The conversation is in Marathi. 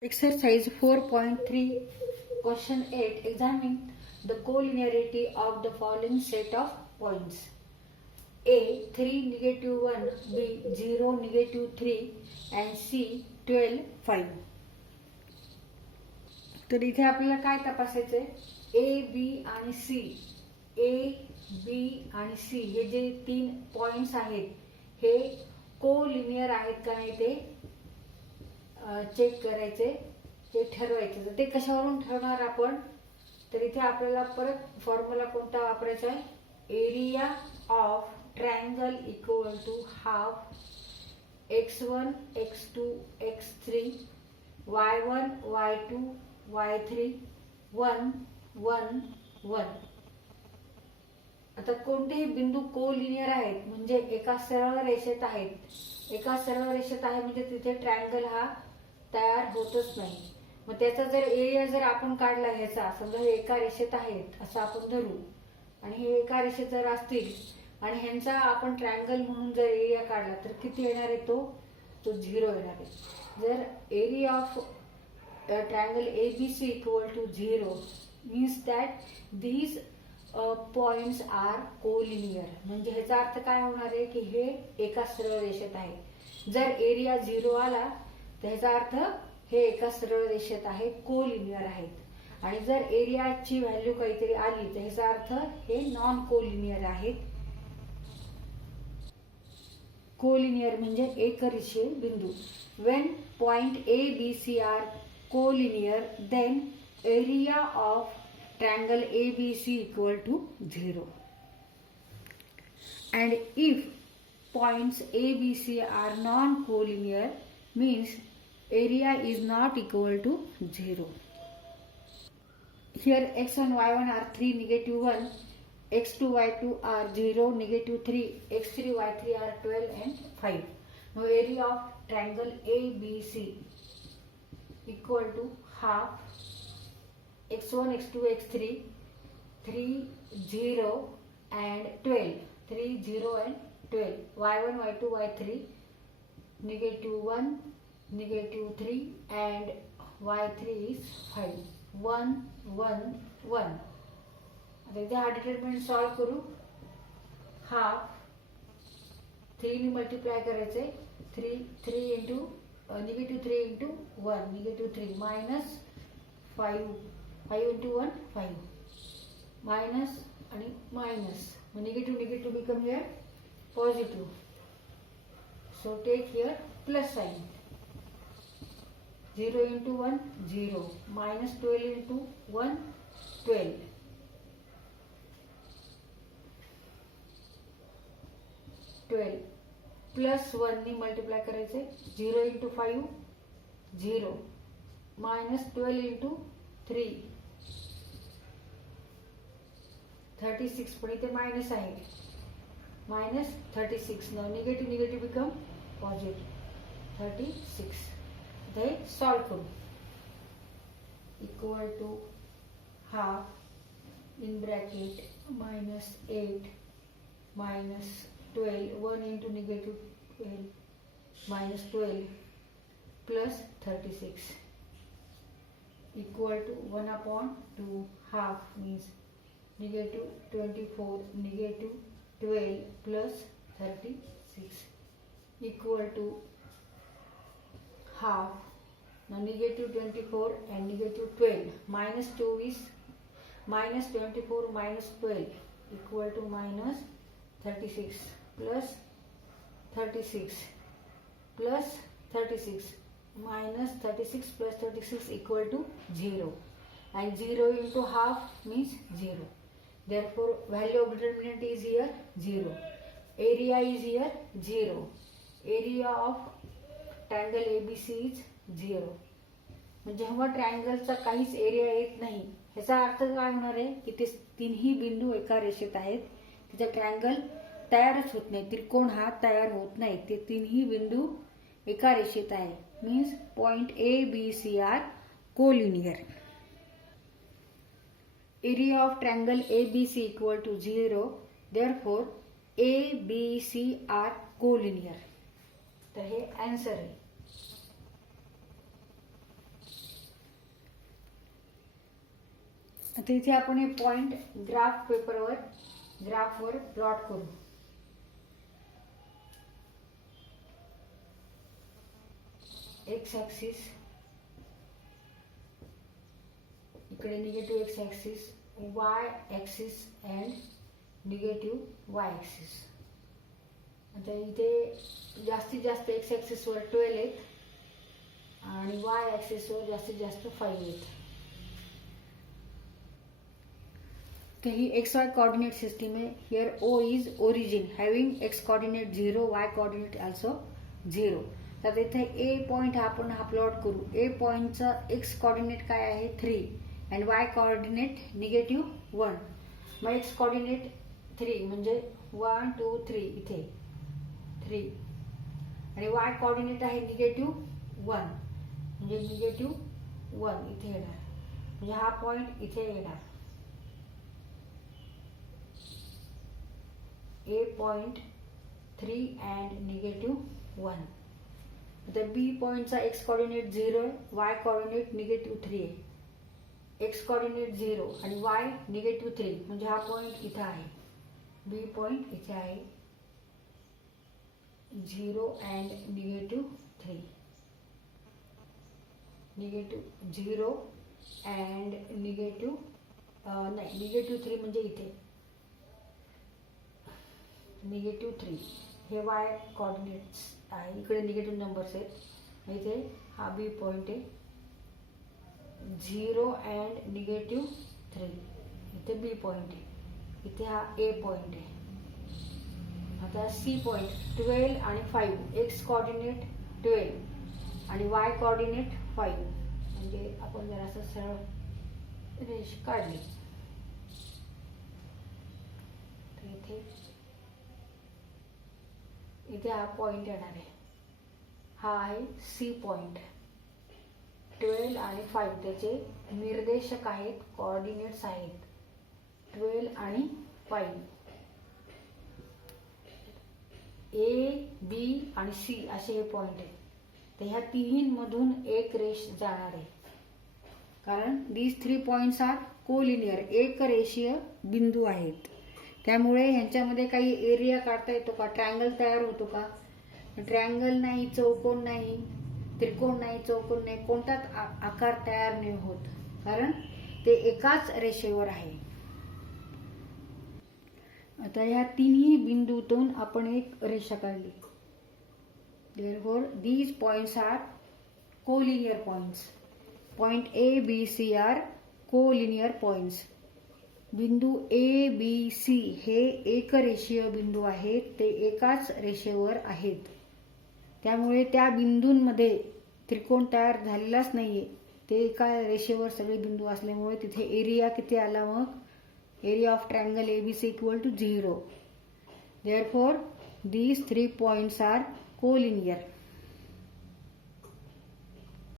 Exercise 4.3 Question 8. Examine the collinearity of the following set of points. A. 3, negative 1, B. 0, negative 3 and C. 12, 5. तर इथे आपल्याला काय तपासायचंय? A, B आणि C. A, B आणि C हे जे तीन पॉइंट्स आहेत हे कोलिनियर आहेत का नाही ते चेक करायचे, ते ठरवायचे. तर ते कशावरून ठरवणार आपण? तर इथे आपल्याला परत फॉर्म्युला कोणता वापरायचा आहे? Area of triangle equal to half x1 x2 x3 y1 y2 y3 1 1 1. आता कोणतेही बिंदू कोलिनियर आहेत म्हणजे एका सरळ रेषेत आहेत. एका सरळ रेषेत आहे म्हणजे तिथे ट्रायंगल हा तयार होतच नाही. मग त्याचा जर एरिया जर आपण काढला, ह्याचा समजा हे एका रेषेत आहेत असं आपण धरू आणि हे एका रेषेत जर असतील आणि ह्यांचा आपण ट्रायंगल म्हणून जर एरिया काढला तर किती येणार आहे? तो 0 येणार आहे. जर area of triangle ABC equal to 0 means that these points are collinear. म्हणजे ह्याचा अर्थ काय होणार आहे की हे एका सरळ रेषेत आहे. जर एरिया 0 आला तर ह्याचा अर्थ हे एका सरळ रेषेत आहे, कोलिनियर आहेत. आणि जर एरियाची व्हॅल्यू काहीतरी आली तर ह्याचा अर्थ हे नॉन कोलिनियर आहेत. कोलिनियर म्हणजे एकरेषीय बिंदू. When point A, B, C are collinear then area of triangle ABC equal to 0. And if points ABC are non-collinear means area is not equal to 0. Here x1 y1 are 3 negative 1, x2 y2 are 0 negative 3, x3 y3 are 12 and 5. Now area of triangle ABC equal to half x1 x2 x3 3 0 and 12 3 0 and 12 y1 y2 y3 negative 1 negative 3 and y3 is 5 1 1 1. आता इथे हा डिटरमिनंट सॉल्व करू. हाफ 3 ने मल्टिप्लाय करायचे. 3 into negative 3 into 1 negative 3 minus 5 5 into 1 5 minus आणि minus. Negative become here positive. So take here plus sign. 0 into 1 0 minus 12 into 1 12 12 plus 1 ने मल्टिप्लाय करायचे. 0 into 5 0 minus 12 into 3 36. पण इथे मायनस आहे, मायनस 36. नाव निगेटिव्ह बिकम पॉझिटिव्ह 36. हे सॉल्व करू. Equal to half in bracket minus 8 minus 12 1 into negative 12 minus 12 plus 36 equal to 1 upon 2 half means negative 24 negative 12 plus 36 equal to half. Now negative 24 and negative 12 minus 2 is minus 24 minus 12 equal to minus 36 plus 36 plus 36 minus 36 plus 36 equal to 0 and 0 into half means 0. Therefore value of determinant is here 0. Area is here 0. Area of triangle ABC is 0. जेव्हा ट्रायंगलचा काहीच एरिया येत नाही ह्याचा अर्थ काय होणार आहे की ते तीनही बिंदू एका रेषेत आहेत. तिचा ट्रायंगल तयारच होत नाही, त्रिकोण हा तयार होत नाही. ते तीनही बिंदू एका रेषेत आहे means point A, B, C are collinear. Area of triangle ABC equal to 0. Therefore A, B, C are collinear. तर हे आन्सर आहे. आता इथे आपण हे पॉइंट ग्राफवर प्लॉट करू. एक्स ॲक्सिस इकडे negative X axis, Y axis and negative Y axis. आता इथे जास्तीत जास्त एक्स ॲक्सिसवर 12 आहेत आणि वाय ॲक्सिसवर जास्तीत जास्त 5 आहेत. तर ही एक्स वाय कोऑर्डिनेट सिस्टीम आहे. Here O is origin having X coordinate 0, Y coordinate also 0. तर इथे ए पॉइंट आपण हा प्लॉट करू. ए पॉइंटचा एक्स कोऑर्डिनेट काय आहे 3 अँड वाय कोऑर्डिनेट निगेटिव्ह 1. मग एक्स कोऑर्डिनेट 3 म्हणजे 1 2 3 इथे 3 आणि वाय कोऑर्डिनेट आहे निगेटिव्ह 1 म्हणजे निगेटिव्ह 1 इथे येणार. म्हणजे हा पॉइंट इथे येणार. ए पॉइंट 3 अँड निगेटिव्ह 1. आता बी पॉइंटचा एक्स कोऑर्डिनेट 0 आहे, वाय कोऑर्डिनेट निगेटिव्ह 3 आहे. एक्स कोऑर्डिनेट 0 आणि वाय निगेटिव्ह 3 म्हणजे हा पॉइंट इथे आहे. बी पॉइंट इथे आहे 0 and negative 3. Negative 0 and negative नाही निगेटिव्ह 3 म्हणजे इथे निगेटिव्ह 3 हे वाय कोऑर्डिनेट्स आहे. इकडे निगेटिव्ह नंबर्स आहेत. इथे हा बी पॉइंट आहे 0 अँड निगेटिव्ह 3. इथे बी पॉइंट आहे. इथे हा ए पॉइंट आहे. आता सी पॉइंट 12 आणि 5 एक्स कोऑर्डिनेट 12 आणि वाय कोऑर्डिनेट 5. म्हणजे आपण जर असं सरळ रेष काढली तर इथे हा पॉइंट येणार आहे. हा आहे सी पॉइंट. 12 आणि 5 त्याचे निर्देशक आहेत, कोऑर्डिनेट्स आहेत 12 आणि 5. ए बी आणि सी असे हे पॉइंट आहेत. तर ह्या तिन्हींमधून एक रेष जाणार आहे कारण दीज 3 पॉइंट्स आर कोलिनियर, एक रेषीय बिंदू आहेत. त्यामुळे ह्यांच्यामध्ये काही एरिया काढता येतो का, ट्रायंगल तयार होतो का? ट्रायंगल नाही, चौकोन नाही, त्रिकोण नाही, चौकोन नाही, कोणताच आकार तयार नाही होत कारण ते एकाच रेषेवर आहे. आता ह्या तिन्ही बिंदूतून आपण एक रेषा काढली. Therefore, these points are collinear points. Point A, B, C are collinear points. बिंदू ए बी सी हे एकरेषीय बिंदू आहेत, ते एकाच रेषेवर आहेत. त्यामुळे त्या बिंदूंमध्ये त्रिकोण तयार झालेलाच नाहीये. ते एका रेषेवर सगळे बिंदू असल्यामुळे तिथे एरिया किती आला मग? Area of triangle ABC equal to 0. Therefore, these 3 points are collinear.